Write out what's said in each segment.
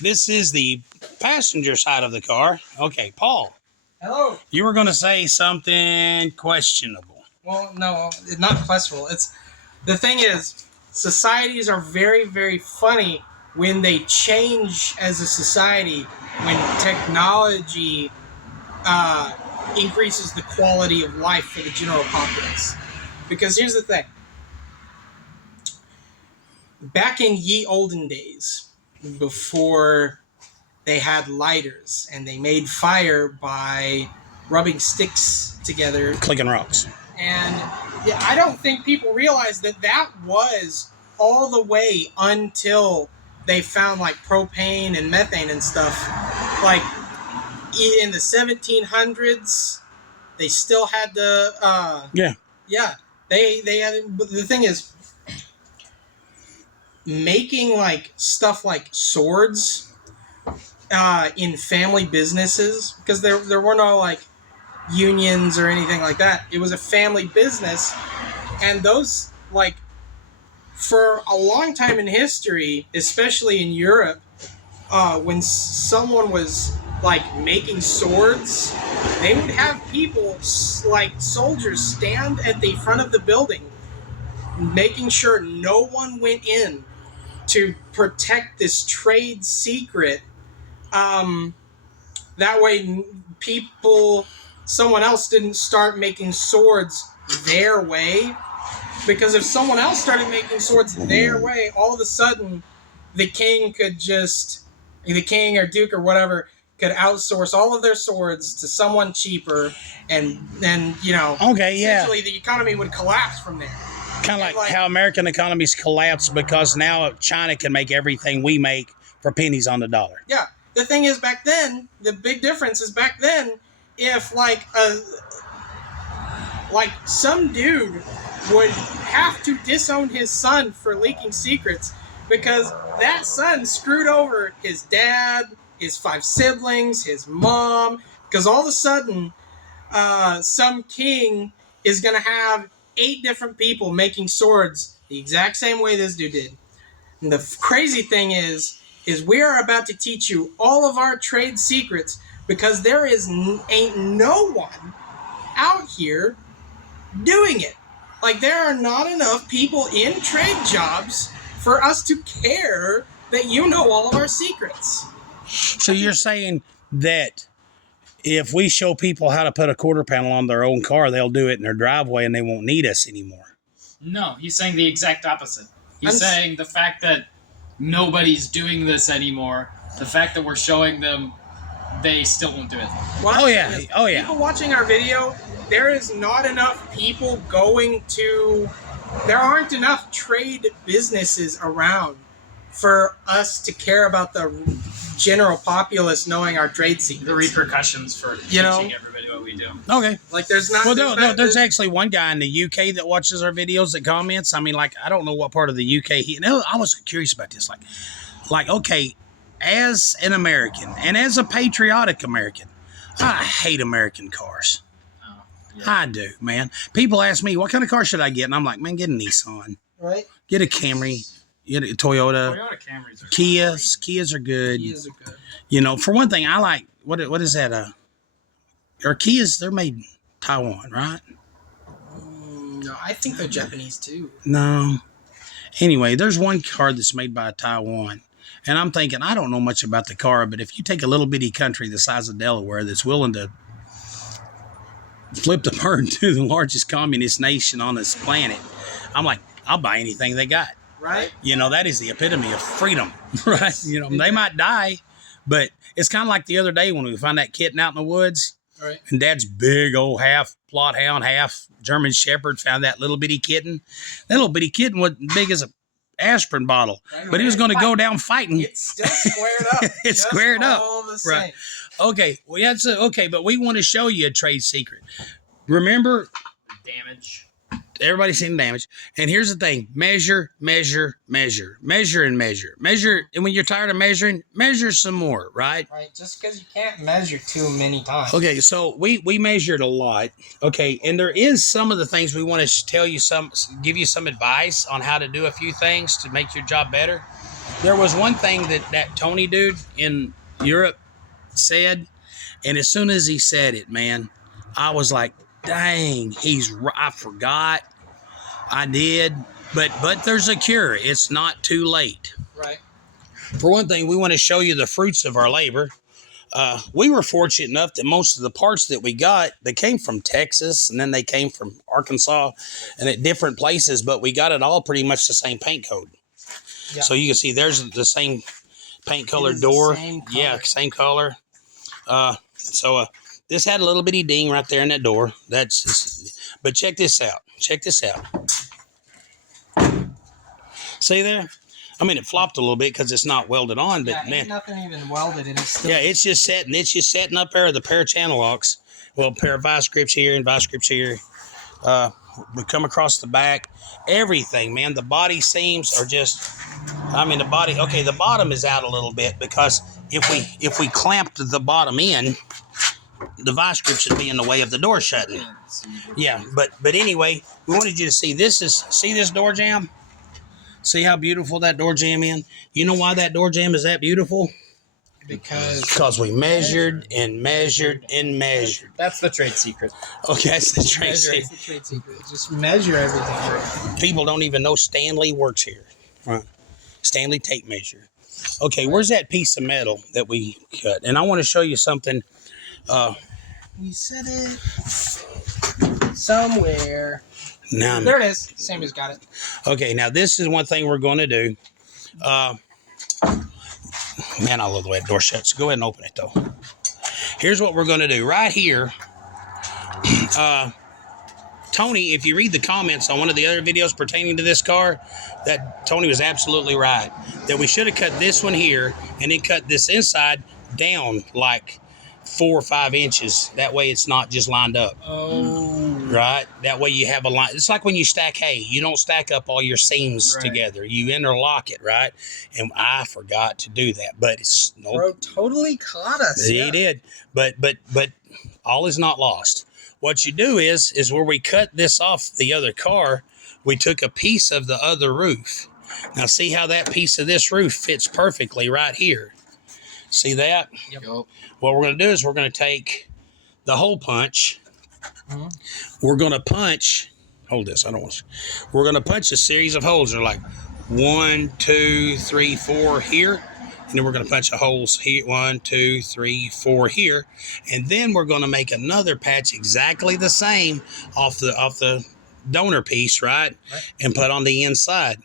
This is the passenger side of the car. Okay, Paul. Hello. You were going to say something questionable. Well, no, it's not questionable. It's the thing is, societies are very, very funny when they change as a society. When technology increases the quality of life for the general populace. Because here's the thing. Back in ye olden days, before they had lighters and they made fire by rubbing sticks together, Clicking rocks. and yeah, I don't think people realize that that was all the way until they found like propane and methane and stuff. Like in the 1700s, they still had the yeah, they had. But the thing is, making like stuff like swords in family businesses, because there were no like unions or anything like that. It was a family business, and those like for a long time in history, especially in Europe, when someone was like making swords, they would have people like soldiers stand at the front of the building, making sure no one went in to protect this trade secret. That way someone else didn't start making swords their way. Because if someone else started making swords their way, all of a sudden the king or duke or whatever could outsource all of their swords to someone cheaper, and then, essentially the economy would collapse from there. Kind of like how American economies collapse because now China can make everything we make for pennies on the dollar. Yeah. The thing is, back then, the big difference is back then, if like some dude would have to disown his son for leaking secrets because that son screwed over his dad, his 5 siblings, his mom, because all of a sudden some king is going to have 8 different people making swords the exact same way this dude did. And the crazy thing is we are about to teach you all of our trade secrets, because there ain't no one out here doing it. Like, there are not enough people in trade jobs for us to care that you know all of our secrets. So you're saying that if we show people how to put a quarter panel on their own car, they'll do it in their driveway and they won't need us anymore? No, he's saying the exact opposite. He's saying the fact that nobody's doing this anymore, the fact that we're showing them, they still won't do it. Oh yeah. People watching our video, there is not enough people there aren't enough trade businesses around for us to care about the general populace knowing our trade secrets. The repercussions for teaching everybody what we do. Okay. Like, there's not... Well, there's actually one guy in the UK that watches our videos that comments. I mean, like, I don't know what part of the UK I was curious about this. Like, okay, as an American and as a patriotic American, I hate American cars. Oh, yeah. I do, man. People ask me, what kind of car should I get? And I'm like, man, get a Nissan. Right. Get a Camry. Get a Toyota. Toyota Camrys are Kias. Kias are good. Kias are good. For one thing, I like, what is that? Or Kias, they're made in Taiwan, right? No, I think they're Japanese too. No. Anyway, there's one car that's made by Taiwan. And I'm thinking, I don't know much about the car, but if you take a little bitty country the size of Delaware that's willing to flip the bird to the largest communist nation on this planet, I'm like, I'll buy anything they got. Right? That is the epitome of freedom, right? They might die, but it's kind of like the other day when we found that kitten out in the woods. Right. And Dad's big old half plot hound, half German Shepherd found that little bitty kitten. That little bitty kitten was big as a aspirin bottle, but he was going to go down fighting. It's still squared up. It's squared up. All the same. Right. Okay. Well, that's okay, but we want to show you a trade secret. Remember, damage. Everybody's seen damage. And here's the thing. Measure, measure, measure. Measure and measure. Measure, and when you're tired of measuring, measure some more, right? Right. Just because you can't measure too many times. Okay, so we measured a lot. Okay, and there is some of the things we want to give you some advice on how to do a few things to make your job better. There was one thing that Tony dude in Europe said, and as soon as he said it, man, I was like, dang, I forgot. I did. But there's a cure. It's not too late. Right. For one thing, we want to show you the fruits of our labor. We were fortunate enough that most of the parts that we got, they came from Texas, and then they came from Arkansas and at different places, but we got it all pretty much the same paint code. Yeah. So you can see there's the same paint colored door. Same color. Yeah, same color. So this had a little bitty ding right there in that door. But check this out. Check this out. See there? I mean, it flopped a little bit because it's not welded on, but yeah, man, nothing even welded, and it's still. Yeah, it's just setting up there the pair of channel locks. Well, a pair of vice grips here and vice grips here. We come across the back, everything, man. The body seams are just. I mean, the bottom is out a little bit because if we clamped the bottom in, the vice grip should be in the way of the door shutting. Yeah, but anyway, we wanted you to see this. See this door jamb? See how beautiful that door jamb is? You know why that door jamb is that beautiful? Because we measured and measured and measured. That's the trade secret. Okay, that's the trade secret. That's the trade secret. Just measure everything. People don't even know Stanley works here. Right. Stanley tape measure. Okay, where's that piece of metal that we cut? And I want to show you something. We said it somewhere. Now, there it is. Sammy's got it. Okay, now this is one thing we're going to do. Man, I love the way that door shuts. Go ahead and open it, though. Here's what we're going to do. Right here, Tony, if you read the comments on one of the other videos pertaining to this car, that Tony was absolutely right. That we should have cut this one here and then cut this inside down like 4 or 5 inches. That way it's not just lined up. Oh. Right? That way you have a line. It's like when you stack hay. You don't stack up all your seams together. You interlock it, right? And I forgot to do that. But it's no. Bro totally caught us. He did. But all is not lost. What you do is where we cut this off the other car, we took a piece of the other roof. Now see how that piece of this roof fits perfectly right here. See that? Yep. What we're going to do is we're going to take the hole punch. Mm-hmm. We're going to punch. Hold this. I don't want to. We're going to punch a series of holes. They're like 1, 2, 3, 4 here. And then we're going to punch a holes here. 1, 2, 3, 4 here. And then we're going to make another patch exactly the same off the donor piece, right? And put on the inside.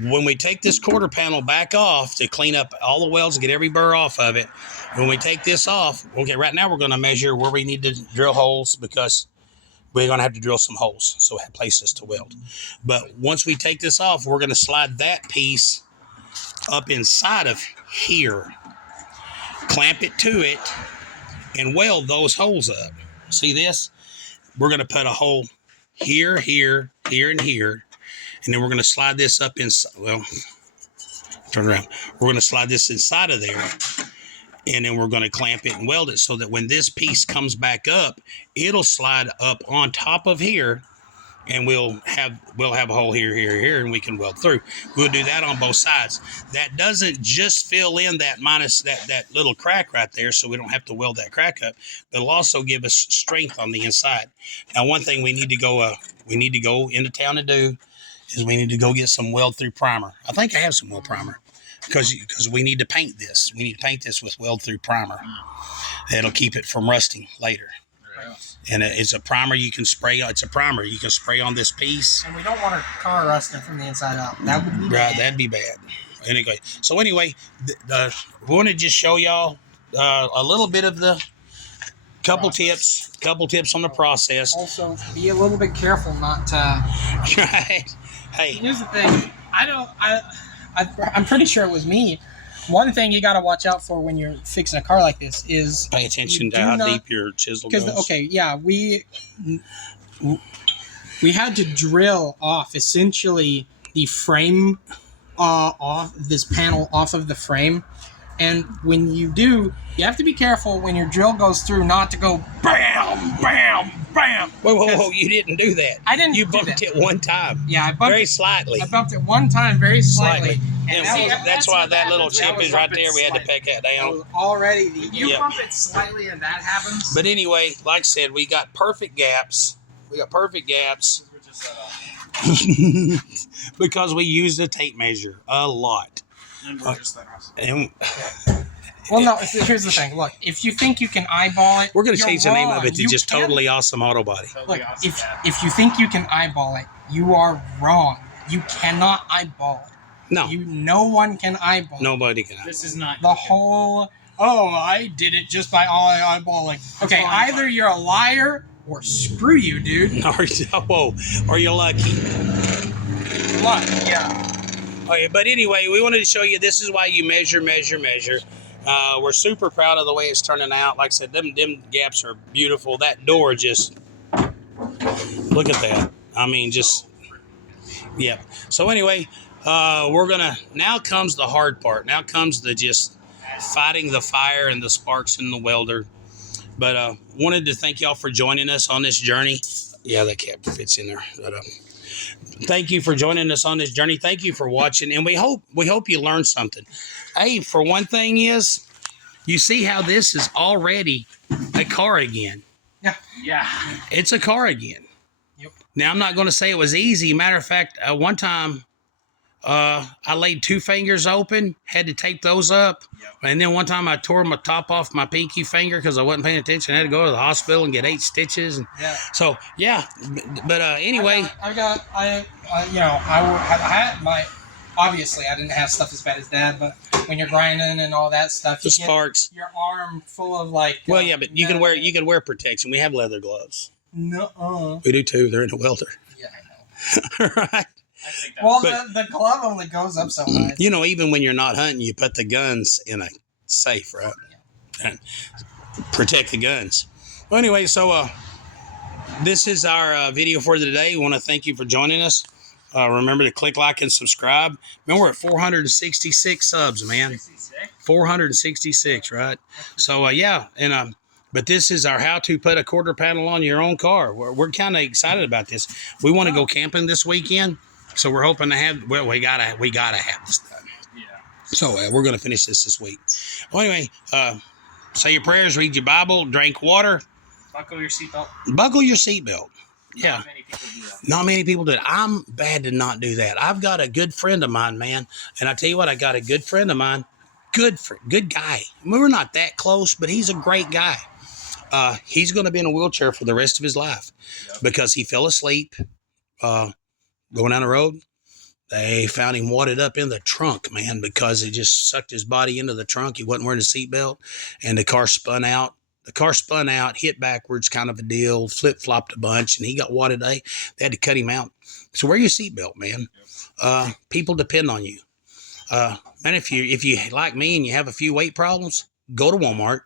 When we take this quarter panel back off to clean up all the welds and get every burr off of it, when we take this off, okay, right now we're going to measure where we need to drill holes because we're going to have to drill some holes so we have places to weld. But once we take this off, we're going to slide that piece up inside of here, clamp it to it, and weld those holes up. See this? We're going to put a hole here, here, here, and here. And then we're going to slide this up inside. Well, turn around. We're going to slide this inside of there. And then we're going to clamp it and weld it so that when this piece comes back up, it'll slide up on top of here. And we'll have a hole here, here, here, and we can weld through. We'll do that on both sides. That doesn't just fill in that minus that little crack right there, so we don't have to weld that crack up. But it'll also give us strength on the inside. Now, one thing we need to go into town to do is we need to go get some weld through primer. I think I have some weld primer because we need to paint this. We need to paint this with weld through primer. That'll keep it from rusting later. And it's a primer you can spray. It's a primer you can spray on this piece. And we don't want our car rusting from the inside out. That would be bad. Right, that'd be bad. Anyway, we want to just show y'all a little bit of the couple tips on the process. Also, be a little bit careful not to. Right. Hey. Here's the thing. I'm pretty sure it was me. One thing you got to watch out for when you're fixing a car like this is pay attention to how deep your chisel goes. We had to drill off essentially the frame off this panel off of the frame, and when you do, you have to be careful when your drill goes through not to go bam, bam, bam. Whoa! You didn't do that. I didn't. You bumped it one time. Yeah, I bumped very slightly. I bumped it one time very slightly. And that was- that's why what that little happens. chip That is was right bumping there. We had to slightly. peck that that down. was already the You Yep. bump it slightly and that happens. But anyway, like I said, we got perfect gaps. We got perfect gaps We're just that because we used a tape measure a lot. and we're just that awesome. And Well, no. Here's the thing. Look, if you think you can eyeball it, we're going to you're change the name of wrong. it to You just can't. Totally Awesome Auto Body. Totally Look, awesome. if you think you can eyeball it, you are wrong. You cannot eyeball it. No, No one can eyeball it. nobody can. This is not The whole, I did it just by eyeballing. Okay, fine, either fine. you're a liar or screw you, dude. Or you're lucky. Look, yeah. Okay, but anyway, we wanted to show you this is why you measure. We're super proud of the way it's turning out. Like I said, them gaps are beautiful. That door just, look at that. I mean, just, yeah. So anyway, now comes the hard part. Now comes the just fighting the fire and the sparks in the welder. But wanted to thank y'all for joining us on this journey. Yeah, that cap fits in there. But, thank you for joining us on this journey. Thank you for watching, and we hope you learned something. Hey, for one thing is, you see how this is already a car again. Yeah. It's a car again. Yep. Now, I'm not going to say it was easy. Matter of fact, one time I laid 2 fingers open, had to tape those up. Yep. And then one time I tore my top off my pinky finger because I wasn't paying attention. I had to go to the hospital and get 8 stitches. And Yeah. so, yeah. But anyway. I had my, obviously I didn't have stuff as bad as Dad, but when you're grinding and all that stuff, The you get sparks. your arm full of like. Well, yeah, but you can wear protection. We have leather gloves. No. We do too. They're in a welder. Yeah, I know. Right. I think that Well, But- the glove only goes up so high. You know, even when you're not hunting, you put the guns in a safe, right? And protect the guns. Well, anyway, so this is our video for today. We want to thank you for joining us. Remember to click like and subscribe. Remember, we're at 466 subs, man. 66? 466, right? So, yeah, and but this is our how to put a quarter panel on your own car. We're kind of excited about this. We want to go camping this weekend, so we're hoping to have. Well, we gotta have this done. Yeah. So we're gonna finish this week. Well, anyway, say your prayers, read your Bible, drink water, Buckle your seatbelt. buckle your seatbelt. Yeah. Not many people do that. Not many people do it. I'm bad to not do that. I've got a good friend of mine, man. And I tell you what, I got a good friend of mine. Good guy. I mean, we're not that close, but he's a great guy. He's going to be in a wheelchair for the rest of his life because he fell asleep going down the road. They found him wadded up in the trunk, man, because it just sucked his body into the trunk. He wasn't wearing a seatbelt, and the car spun out. Hit backwards, kind of a deal, flip-flopped a bunch, and he got wadded. They had to cut him out. So wear your seatbelt, man. People depend on you. Man, if you like me and you have a few weight problems, go to Walmart.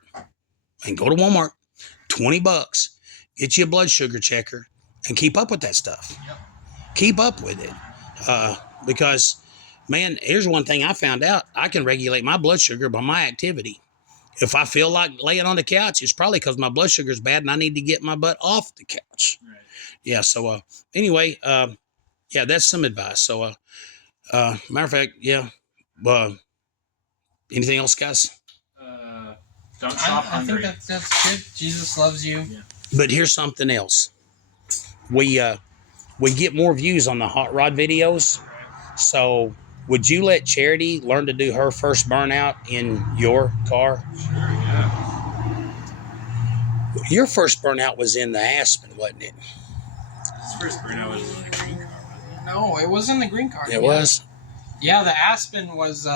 $20. Get you a blood sugar checker and keep up with that stuff. Yep. Keep up with it. Because, man, here's one thing I found out. I can regulate my blood sugar by my activity. If I feel like laying on the couch, it's probably because my blood sugar is bad and I need to get my butt off the couch. Right. Yeah, so anyway, yeah, that's some advice. So, matter of fact, yeah. Anything else, guys? Don't shop I hungry. think that's good. Jesus loves you. Yeah. But here's something else. We get more views on the hot rod videos. So would you let Charity learn to do her first burnout in your car? Sure, yeah. Your first burnout was in the Aspen, wasn't it? His first burnout was in the green car, wasn't it? No, it was in the green card. It was. Yeah, the Aspen was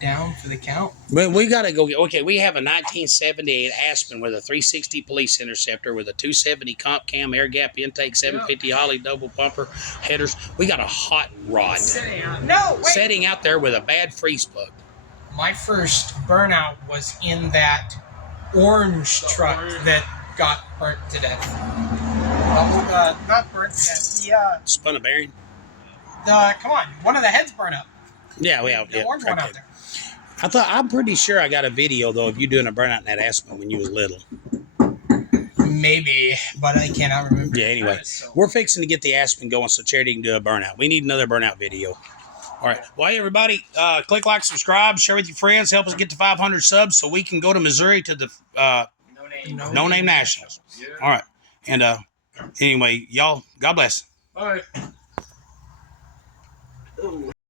down for the count. But we got to go. Okay, we have a 1978 Aspen with a 360 police interceptor with a 270 comp cam, air gap intake, 750 Holly double pumper headers. We got a hot rod setting out there with a bad freeze plug. My first burnout was in that orange truck that got burnt to death. Not burnt to death. Spun a bearing. Come on, one of the heads burnt up. Yeah, we have. The Yeah, orange one out okay. there. I'm pretty sure I got a video though of you doing a burnout in that Aspen when you was little. Maybe, but I cannot remember. Yeah. Anyway, That is so we're fixing to get the Aspen going so Charity can do a burnout. We need another burnout video. All right. Well, hey, everybody, click like, subscribe, share with your friends, help us get to 500 subs so we can go to Missouri to the No Name Nationals. Yeah. All right. And anyway, y'all, God bless. Bye.